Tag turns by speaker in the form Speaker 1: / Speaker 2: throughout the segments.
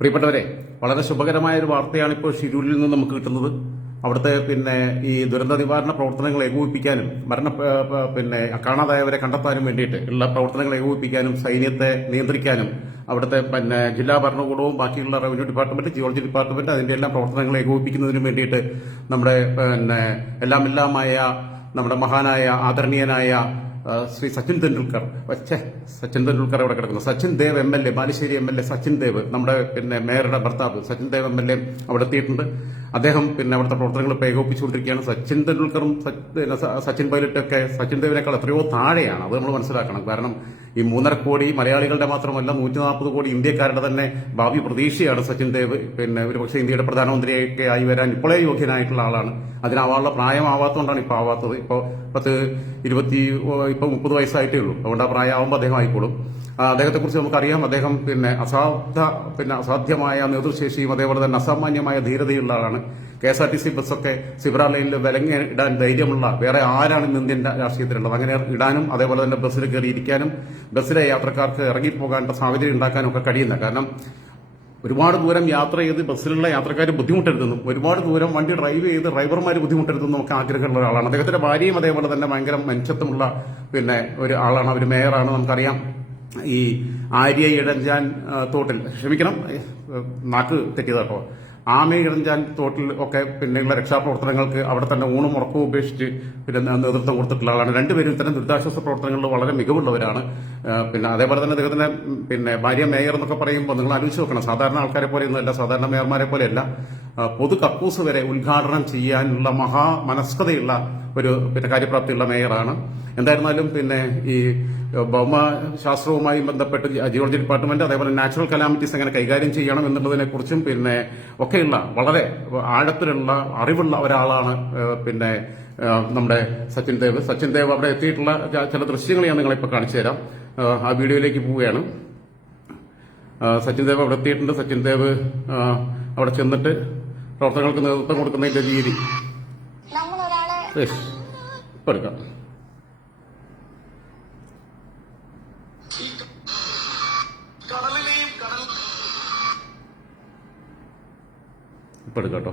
Speaker 1: പ്രിയപ്പെട്ടവരെ വളരെ ശുഭകരമായ ഒരു വാർത്തയാണ് ഇപ്പോൾ ഷിരൂരിൽ നിന്ന് നമുക്ക് കിട്ടുന്നത്. അവിടുത്തെ പിന്നെ ഈ ദുരന്ത നിവാരണ പ്രവർത്തനങ്ങൾ ഏകോപിപ്പിക്കാനും മരണ പിന്നെ കാണാതായവരെ കണ്ടെത്താനും വേണ്ടിയിട്ട് ഉള്ള പ്രവർത്തനങ്ങൾ ഏകോപിപ്പിക്കാനും സൈന്യത്തെ നിയന്ത്രിക്കാനും അവിടുത്തെ പിന്നെ ജില്ലാ ഭരണകൂടവും ബാക്കിയുള്ള റവന്യൂ ഡിപ്പാർട്ട്മെന്റ് ജിയോളജി ഡിപ്പാർട്ട്മെന്റ് അതിന്റെ എല്ലാം പ്രവർത്തനങ്ങൾ ഏകോപിപ്പിക്കുന്നതിനും വേണ്ടിയിട്ട് നമ്മുടെ പിന്നെ എല്ലാമെല്ലാമായ നമ്മുടെ മഹാനായ ആദരണീയനായ ശ്രീ സച്ചിൻ തെണ്ടുൽക്കർ. പക്ഷേ സച്ചിൻ തെണ്ടുൽക്കർ അവിടെ കിടക്കുന്നു? Sachin Dev M L A Balussery M L A Sachin Dev നമ്മുടെ പിന്നെ മേയറുടെ ഭർത്താവ് Sachin Dev M L A അവിടെ എത്തിയിട്ടുണ്ട്. അദ്ദേഹം പിന്നെ അവിടുത്തെ പ്രവർത്തനങ്ങൾ ഏകോപിച്ചുകൊണ്ടിരിക്കുകയാണ് സച്ചിൻ തെണ്ടുൽക്കറും സച്ചിൻ പൈലറ്റൊക്കെ സച്ചിൻ ദേവിനേക്കാൾ എത്രയോ താഴെയാണ്. അത് നമ്മൾ മനസ്സിലാക്കണം. കാരണം ഈ മൂന്നര കോടി മലയാളികളുടെ മാത്രമല്ല നൂറ്റി നാൽപ്പത് കോടി ഇന്ത്യക്കാരുടെ തന്നെ ഭാവി പ്രതീക്ഷയാണ് സച്ചിൻ ദേവ്. പിന്നെ ഒരുപക്ഷെ ഇന്ത്യയുടെ പ്രധാനമന്ത്രിയൊക്കെ ആയി വരാൻ ഇപ്പോഴേ യോഗ്യനായിട്ടുള്ള ആളാണ്. അതിനാവാനുള്ള പ്രായമാവാത്തതുകൊണ്ടാണ് ഇപ്പോൾ ആവാത്തത്. ഇപ്പോൾ പത്ത് ഇരുപത്തി ഇപ്പോൾ മുപ്പത് വയസ്സായിട്ടേ ഉള്ളൂ. അതുകൊണ്ട് ആ പ്രായമാകുമ്പോൾ അദ്ദേഹം ആയിക്കോളും. അദ്ദേഹത്തെക്കുറിച്ച് നമുക്കറിയാം. അദ്ദേഹം പിന്നെ അസാധ പിന്നെ അസാധ്യമായ നേതൃശേഷിയും അതേപോലെ തന്നെ അസാമാന്യമായ ധീരതയുള്ള ആളാണ്. K S R T C ബസ്സൊക്കെ സിബ്രാലയിൽ വിലങ്ങി ഇടാൻ ധൈര്യമുള്ള വേറെ ആരാണ് ഇന്ന് ഇന്ത്യൻ രാഷ്ട്രീയത്തിലുള്ളത്? അങ്ങനെ ഇടാനും അതേപോലെ തന്നെ ബസ്സിൽ കയറി ഇരിക്കാനും ബസ്സിലെ യാത്രക്കാർക്ക് ഇറങ്ങിപ്പോകാനുള്ള സാഹചര്യം ഉണ്ടാക്കാനും ഒക്കെ കഴിയുന്ന കാരണം ഒരുപാട് ദൂരം യാത്ര ചെയ്ത് ബസ്സിലുള്ള യാത്രക്കാർ ബുദ്ധിമുട്ടരുതെന്നും ഒരുപാട് ദൂരം വണ്ടി ഡ്രൈവ് ചെയ്ത് ഡ്രൈവർമാർ ബുദ്ധിമുട്ടരുതെന്നും ഒക്കെ ആഗ്രഹമുള്ള ഒരാളാണ്. അദ്ദേഹത്തിന്റെ ഭാര്യയും അതേപോലെ തന്നെ ഭയങ്കര മനുഷ്യത്വമുള്ള പിന്നെ ഒരു ആളാണ്. ഒരു മേയറാണ്. നമുക്കറിയാം ഈ ആര്യ ഇടഞ്ചാൻ തോട്ടിൽ. ക്ഷമിക്കണം. നാക്ക് തെറ്റിയതാട്ടോ. ആമ ഇഴഞ്ചാൻ തോട്ടിൽ ഒക്കെ പിന്നെയുള്ള രക്ഷാപ്രവർത്തനങ്ങൾക്ക് അവിടെ തന്നെ ഊണും ഉറക്കവും ഉപേക്ഷിച്ച് പിന്നെ നേതൃത്വം കൊടുത്തിട്ടുള്ള ആളാണ്. രണ്ടുപേരും ഇത്തരം ദുരിതാശ്വാസ പ്രവർത്തനങ്ങളിൽ വളരെ മികവുള്ളവരാണ്. പിന്നെ അതേപോലെ തന്നെ അദ്ദേഹത്തിന്റെ പിന്നെ ഭാര്യ മേയർ എന്നൊക്കെ പറയുമ്പോൾ നിങ്ങൾ ആലോചിച്ച് നോക്കണം. സാധാരണ ആൾക്കാരെ പോലെയൊന്നുമല്ല സാധാരണ മേയർമാരെ പോലെയല്ല. പൊതു കക്കൂസ് വരെ ഉദ്ഘാടനം ചെയ്യാനുള്ള മഹാ മനസ്കതയുള്ള ഒരു പിന്നെ കാര്യപ്രാപ്തിയുള്ള മേയറാണ്. എന്തായിരുന്നാലും പിന്നെ ഈ ഭൗമശാസ്ത്രവുമായി ബന്ധപ്പെട്ട് ജിയോളജി ഡിപ്പാർട്ട്മെന്റ് അതേപോലെ നാച്ചുറൽ കലാമിറ്റീസ് എങ്ങനെ കൈകാര്യം ചെയ്യണം എന്നുള്ളതിനെ കുറിച്ചും പിന്നെ ഒക്കെയുള്ള വളരെ ആഴത്തിലുള്ള അറിവുള്ള ഒരാളാണ് പിന്നെ നമ്മുടെ സച്ചിൻ ദേവ്. സച്ചിൻ ദേവ് അവിടെ എത്തിയിട്ടുള്ള ചില ദൃശ്യങ്ങൾ ഞാൻ നിങ്ങളിപ്പോൾ കാണിച്ചു തരാം. ആ വീഡിയോയിലേക്ക് പോവുകയാണ്. സച്ചിൻ ദേവ് അവിടെ എത്തിയിട്ടുണ്ട്. സച്ചിൻ ദേവ് അവിടെ ചെന്നിട്ട് പ്രവർത്തനങ്ങൾക്ക് നേതൃത്വം കൊടുക്കുന്നതിന്റെ രീതി. ഇപ്പൊ എടുക്കാം. ഇപ്പൊ എടുക്കാം കേട്ടോ.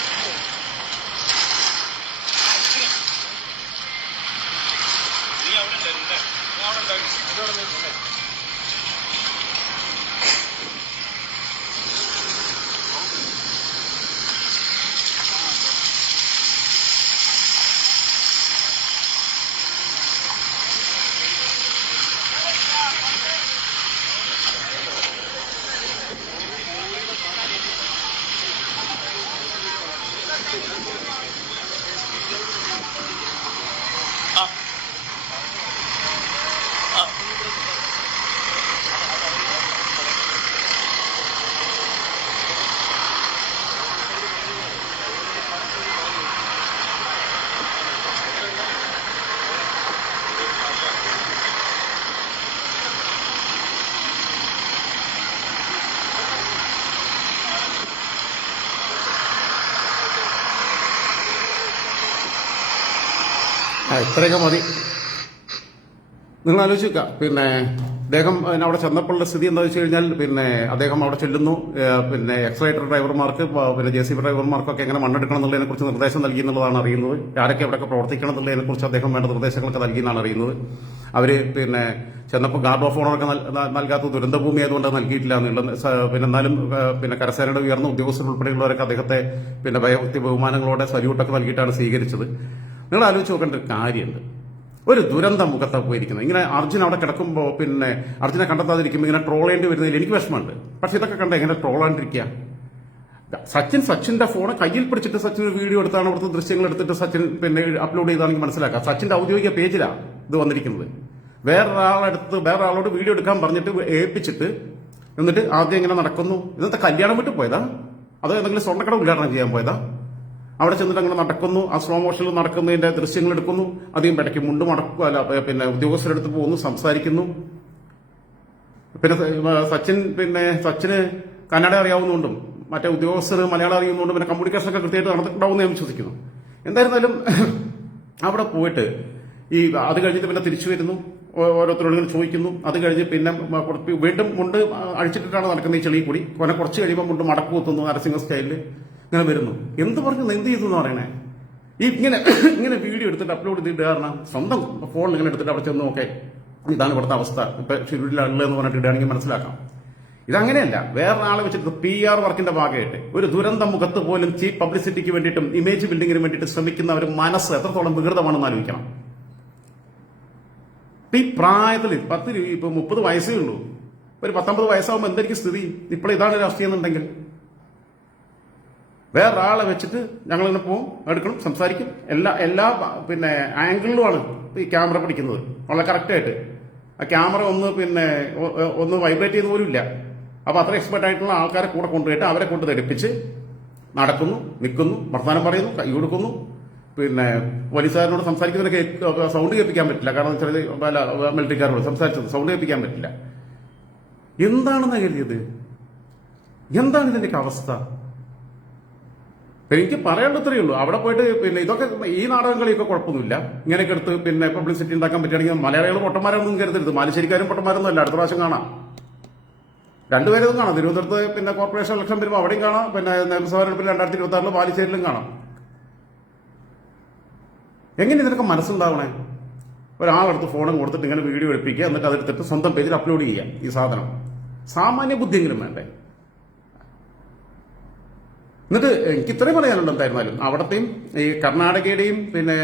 Speaker 2: ആ ആ
Speaker 1: ആ ഇത്രയൊക്കെ മതി. നിങ്ങൾ ആലോചിക്കുക പിന്നെ അദ്ദേഹം അവിടെ ചെന്നപ്പോഴുള്ള സ്ഥിതി എന്താ വെച്ച് കഴിഞ്ഞാൽ പിന്നെ അദ്ദേഹം അവിടെ ചെല്ലുന്നു. പിന്നെ എക്സലേറ്റർ ഡ്രൈവർമാർക്ക് പിന്നെ ജെ സി ഡ്രൈവർമാർക്കൊക്കെ എങ്ങനെ മണ്ണെടുക്കണം എന്നുള്ളതിനെ കുറിച്ച് നിർദ്ദേശം നൽകി എന്നുള്ളതാണ് അറിയുന്നത്. ആരൊക്കെ എവിടെയൊക്കെ പ്രവർത്തിക്കണം എന്നുള്ളതിനെ കുറിച്ച് അദ്ദേഹം വേണ്ട നിർദ്ദേശങ്ങളൊക്കെ നൽകി എന്നാണ് അറിയുന്നത്. അവർ പിന്നെ ചെന്നപ്പോൾ ഗാർഡ് ഓഫ് ഓണറൊക്കെ നൽകാത്ത ദുരന്തഭൂമി ആയതുകൊണ്ട് നൽകിയിട്ടില്ല എന്നുള്ള പിന്നെ എന്നാലും പിന്നെ കരസേനയുടെ ഉയർന്ന ഉദ്യോഗസ്ഥർ ഉൾപ്പെടെയുള്ളവരൊക്കെ അദ്ദേഹത്തെ പിന്നെ ഭയഭക്തി ബഹുമാനങ്ങളോടെ സല്യൂട്ടൊക്കെ നൽകിയിട്ടാണ് സ്വീകരിച്ചത്. നിങ്ങൾ ആലോചിച്ച് നോക്കേണ്ട ഒരു കാര്യമുണ്ട്. ഒരു ദുരന്ത മുഖത്താ പോയിരിക്കുന്നത്. ഇങ്ങനെ അർജുൻ അവിടെ കിടക്കുമ്പോൾ പിന്നെ അർജുനെ കണ്ടെത്താതിരിക്കുമ്പോൾ ഇങ്ങനെ ട്രോൾ ചെയ്യേണ്ടി വരുന്നതിൽ എനിക്ക് വിഷമമുണ്ട്. പക്ഷെ ഇതൊക്കെ കണ്ട എങ്ങനെ ട്രോൾ ആണ്ടിരിക്കുക. സച്ചിൻ സച്ചിന്റെ ഫോൺ കയ്യിൽ പിടിച്ചിട്ട് സച്ചിൻ ഒരു വീഡിയോ എടുത്താണ് അവിടുത്തെ ദൃശ്യങ്ങൾ എടുത്തിട്ട് സച്ചിൻ പിന്നെ അപ്ലോഡ് ചെയ്താണെങ്കിൽ മനസ്സിലാക്കാം. സച്ചിന്റെ ഔദ്യോഗിക പേജിലാണ് ഇത് വന്നിരിക്കുന്നത്. വേറൊരാളെടുത്ത് വേറൊരാളോട് വീഡിയോ എടുക്കാൻ പറഞ്ഞിട്ട് ഏൽപ്പിച്ചിട്ട് എന്നിട്ട് ആദ്യം ഇങ്ങനെ നടക്കുന്നു. ഇന്നത്തെ കല്യാണം വിട്ട് പോയതാ. അതോ എന്തെങ്കിലും സ്വർണക്കട ഉദ്ഘാടനം ചെയ്യാൻ പോയതാ. അവിടെ ചെന്നിട്ട് അങ്ങനെ നടക്കുന്നു. ആ സ്ലോ മോഷനിൽ നടക്കുന്നതിന്റെ ദൃശ്യങ്ങൾ എടുക്കുന്നു. അധികം ഇടയ്ക്ക് മുണ്ട് മടക്കുക അല്ല പിന്നെ ഉദ്യോഗസ്ഥരെടുത്ത് പോകുന്നു സംസാരിക്കുന്നു. പിന്നെ സച്ചിൻ പിന്നെ സച്ചിന് കന്നഡ അറിയാവുന്നതുകൊണ്ടും മറ്റേ ഉദ്യോഗസ്ഥർ മലയാളം അറിയുന്നതുകൊണ്ടും പിന്നെ കമ്മ്യൂണിക്കേഷൻ ഒക്കെ കൃത്യമായിട്ട് നടന്നിട്ടുണ്ടാവുമെന്ന് ഞാൻ വിശ്വസിക്കുന്നു. എന്തായിരുന്നാലും അവിടെ പോയിട്ട് ഈ അത് കഴിഞ്ഞിട്ട് പിന്നെ തിരിച്ചു വരുന്നു. ഓരോരുത്തരോട് ചോദിക്കുന്നു. അത് കഴിഞ്ഞ് പിന്നെ വീണ്ടും മുണ്ട് അഴിച്ചിട്ടിട്ടാണ് നടക്കുന്നത് ഈ ചെളിയിൽ കൂടി. കൊനെ കുറച്ച് കഴിയുമ്പോൾ മുണ്ട് മടക്കു കുത്തുന്നു നരസിംഹ സ്റ്റൈലിൽ ഇങ്ങനെ വരുന്നു. എന്ത് പറഞ്ഞു? എന്ത് ചെയ്തു എന്ന് പറയണേ? ഈ ഇങ്ങനെ ഇങ്ങനെ വീഡിയോ എടുത്തിട്ട് അപ്ലോഡ് ചെയ്തിട്ട് കാരണം സ്വന്തം ഫോണിൽ ഇങ്ങനെ എടുത്തിട്ട് അവിടെ ചെന്ന് നോക്കേ. ഇതാണ് ഇവിടുത്തെ അവസ്ഥ. ഇപ്പൊ എന്ന് പറഞ്ഞിട്ട് ഇടുകയാണെങ്കിൽ മനസ്സിലാക്കാം. ഇതങ്ങനെയല്ല. വേറൊരാളെ വെച്ചിട്ട് പി ആർ വർക്കിന്റെ ഭാഗമായിട്ട് ഒരു ദുരന്ത മുഖത്ത് പോലും ചീപ്പ് പബ്ലിസിറ്റിക്ക് വേണ്ടിയിട്ടും ഇമേജ് ബിൽഡിങ്ങിന് വേണ്ടിയിട്ട് ശ്രമിക്കുന്ന ഒരു മനസ്സ് എത്രത്തോളം വികൃതമാണെന്ന് ആലോചിക്കണം. ഈ പ്രായത്തിൽ പത്ത് രൂപ ഇപ്പൊ മുപ്പത് വയസ്സേ ഉള്ളൂ. ഒരു പത്തൊമ്പത് വയസ്സാകുമ്പോൾ എന്തായിരിക്കും സ്ഥിതി? ഇപ്പോൾ ഇതാണ് രാഷ്ട്രീയം എന്നുണ്ടെങ്കിൽ. വേറൊരാളെ വെച്ചിട്ട് ഞങ്ങളിങ്ങനെ പോവും എടുക്കണം സംസാരിക്കും. എല്ലാ എല്ലാ പിന്നെ ആംഗിളിലുമാണ് ഈ ക്യാമറ പിടിക്കുന്നത്. വളരെ കറക്റ്റായിട്ട്. ആ ക്യാമറ ഒന്ന് പിന്നെ ഒന്ന് വൈബ്രേറ്റ് ചെയ്യുന്ന പോലും ഇല്ല. അപ്പൊ അത്ര എക്സ്പെർട്ട് ആയിട്ടുള്ള ആൾക്കാരെ കൂടെ കൊണ്ടുപോയിട്ട് അവരെ കൊണ്ട് ധരിപ്പിച്ച് നടക്കുന്നു നിൽക്കുന്നു വർത്തമാനം പറയുന്നു കൈ കൊടുക്കുന്നു. പിന്നെ പോലീസുകാരനോട് സംസാരിക്കുന്നതിനൊക്കെ സൗണ്ട് കേൾപ്പിക്കാൻ പറ്റില്ല. കാരണം ചില മിലിറ്ററിക്കാരോട് സംസാരിച്ചത് സൗണ്ട് കേൾപ്പിക്കാൻ പറ്റില്ല. എന്താണെന്ന് കരുതിയത്? എന്താണ് ഇതിന്റെ അവസ്ഥ? എനിക്ക് പറയേണ്ടത്രേ ഉള്ളൂ. അവിടെ പോയിട്ട് പിന്നെ ഇതൊക്കെ ഈ നാടകങ്ങളിയൊക്കെ കുഴപ്പമൊന്നുമില്ല. ഇങ്ങനെയൊക്കെ എടുത്ത് പിന്നെ പബ്ലിസിറ്റി ഉണ്ടാക്കാൻ പറ്റുകയാണെങ്കിൽ മലയാളികൾ പൊട്ടന്മാരൊന്നും കരുതരുത്. മാലിശ്ശേരിക്കാരും പൊട്ടന്മാരൊന്നും അല്ല. അടുത്ത പ്രാവശ്യം കാണാം. രണ്ടുപേരും കാണാം. തിരുവനന്തപുരത്ത് പിന്നെ കോർപ്പറേഷൻ ഇലക്ഷൻ വരുമ്പോൾ അവിടെയും കാണാം. പിന്നെ നിയമസഭാ തെരഞ്ഞെടുപ്പിൽ രണ്ടായിരത്തി ഇരുപത്തി ആറിൽ ബാലുശ്ശേരിയിലും കാണാം. എങ്ങനെ ഇതിനൊക്കെ മനസ്സുണ്ടാവണേ? ഒരാളെടുത്ത് ഫോണും കൊടുത്തിട്ട് ഇങ്ങനെ വീഡിയോ എടുപ്പിക്കുക എന്നിട്ട് അതെടുത്തിട്ട് സ്വന്തം പേജിൽ അപ്ലോഡ് ചെയ്യുക ഈ സാധനം. സാമാന്യ ബുദ്ധിയെങ്കിലും വേണ്ടേ? എന്നിട്ട് എനിക്ക് ഇത്രയും പറയാനുണ്ട് എന്തായിരുന്നാലും അവിടത്തെയും ഈ കർണാടകയുടെയും പിന്നെ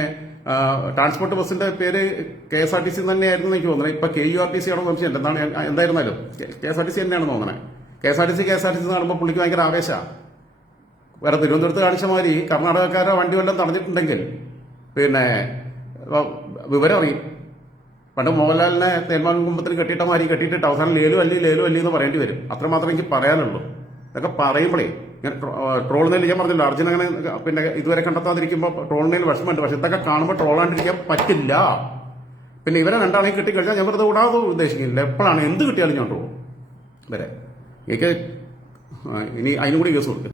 Speaker 1: ട്രാൻസ്പോർട്ട് ബസ്സിന്റെ പേര് K S R T C തന്നെയായിരുന്നു എനിക്ക് തോന്നുന്നത്. ഇപ്പൊ K U R T C ആണോ സംശയം എന്താണ് എന്തായിരുന്നാലും K S R T C തന്നെയാണ് തോന്നുന്നത് K S R T C K S R T C കാണുമ്പോൾ പുള്ളിക്ക് ഭയങ്കര ആവേശമാണ് വേറെ തിരുവനന്തപുരത്ത് കാണിച്ച മാതിരി കർണാടകക്കാരെ വണ്ടി വല്ലതും തടഞ്ഞിട്ടുണ്ടെങ്കിൽ പിന്നെ വിവരം അറിയും. പണ്ട് മോഹൻലാലിനെ തേന്മാൻ കുമ്പത്തിന് കെട്ടിയിട്ട മാതിരി കെട്ടിയിട്ടിട്ട് അവസാനം ലേലു അല്ലി ലേലു അല്ലി എന്ന് പറയേണ്ടി വരും. അത്രമാത്രം എനിക്ക് പറയാനുള്ളൂ. ഇതൊക്കെ പറയുമ്പോഴേ ഇങ്ങനെ ട്രോളുന്നതിൽ ഞാൻ പറഞ്ഞില്ല അർജുൻ അങ്ങനെ പിന്നെ ഇതുവരെ കണ്ടെത്താതിരിക്കുമ്പോൾ ട്രോളുന്നതിൽ വിഷമമുണ്ട്. പക്ഷെ ഇതൊക്കെ കാണുമ്പോൾ ട്രോളാണ്ടിരിക്കാൻ പറ്റില്ല. പിന്നെ ഇവരെ രണ്ടാണെങ്കിൽ കിട്ടിക്കഴിഞ്ഞാൽ ഞാൻ വെറുതെ വിടാതെ ഉദ്ദേശിക്കുന്നില്ല. എപ്പോഴാണ് എന്ത് കിട്ടിയാലും ഞാൻ ട്രോളും വരെ എനിക്ക് ഇനി അതിനും കൂടി കേസ് കൊടുക്കും.